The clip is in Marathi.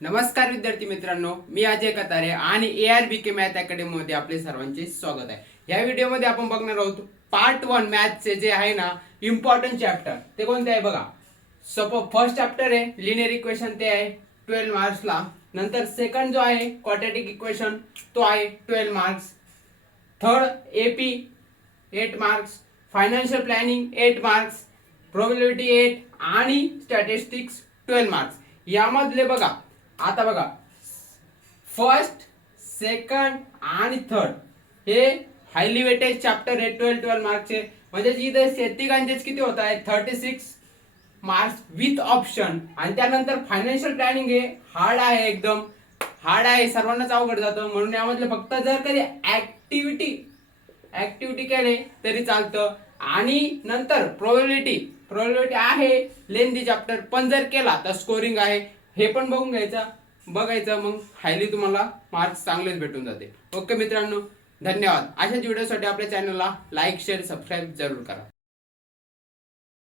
नमस्कार विद्यार्थी मित्रांनो, मी अजय कतारे आणि ARBK मॅथ अकॅडमी मध्ये आपले सर्वांचे स्वागत आहे। या व्हिडिओमध्ये आपण बघणार आहोत पार्ट 1 मॅथचे जे आहे ना इम्पॉर्टंट चॅप्टर ते कोणते आहे बघा। फर्स्ट चॅप्टर आहे लिनियर इक्वेशन, ते आहे 12 मार्क्सला। नंतर सेकंड जो आहे क्वाड्रॅटिक इक्वेशन तो आहे 12 marks. Third AP 8 marks, financial planning 8 marks, probability 8 आणि स्टॅटिस्टिक्स 12 मार्क्स। यामधले बघा आता बघा फर्स्ट, सेकंड आणि थर्ड हे हायली वेटेज चॅप्टर आहे 12 मार्क्सचे। म्हणजे इथे तिघांचेच किती होत आहे 36 मार्क्स विथ ऑप्शन। आणि त्यानंतर फायनान्शियल प्लॅनिंग हे हार्ड आहे, एकदम हार्ड आहे, सर्वांनाच अवघड जातं। म्हणून यामधले फक्त जर कधी ऍक्टिव्हिटी केले तरी चालतं। आणि नंतर प्रोबॅबिलिटी आहे लेंथी चॅप्टर, पण जर केला तर स्कोरिंग आहे, हे पण बघायचं मग हायली तुम्हाला मार्क्स चांगलेच भेटून जाते। ओके मित्रांनो, धन्यवाद। अशाच व्हिडिओसाठी आपल्या चॅनलला लाईक शेअर सबस्क्राईब जरूर करा।